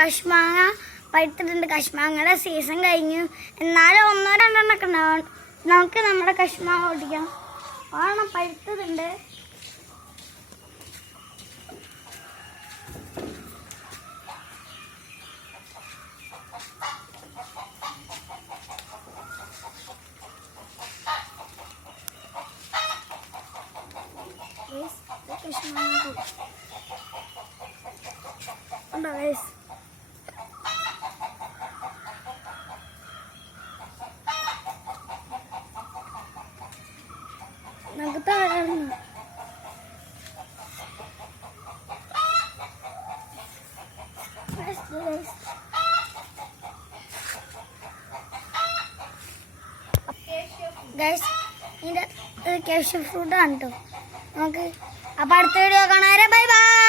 കശുമാങ്ങ പഴുത്തിട്ടുണ്ട്. കശുമാങ്ങയുടെ season കഴിഞ്ഞു. എന്നാലും 1-2 ഉണ്ടാവും. നമുക്ക് നമ്മുടെ കശുമാങ്ങ ഓടിക്കാം. ഓണം പഴുത്തതുണ്ട്. നമുക്ക് താഴാറുണ്ട്. ഗൈസ് ഇതിൻ്റെ കാഷ്യൂ ഫ്രൂട്ടാണ് കേട്ടോ. നമുക്ക് അപ്പോൾ അടുത്ത വീഡിയോ കാണാം. Bye bye.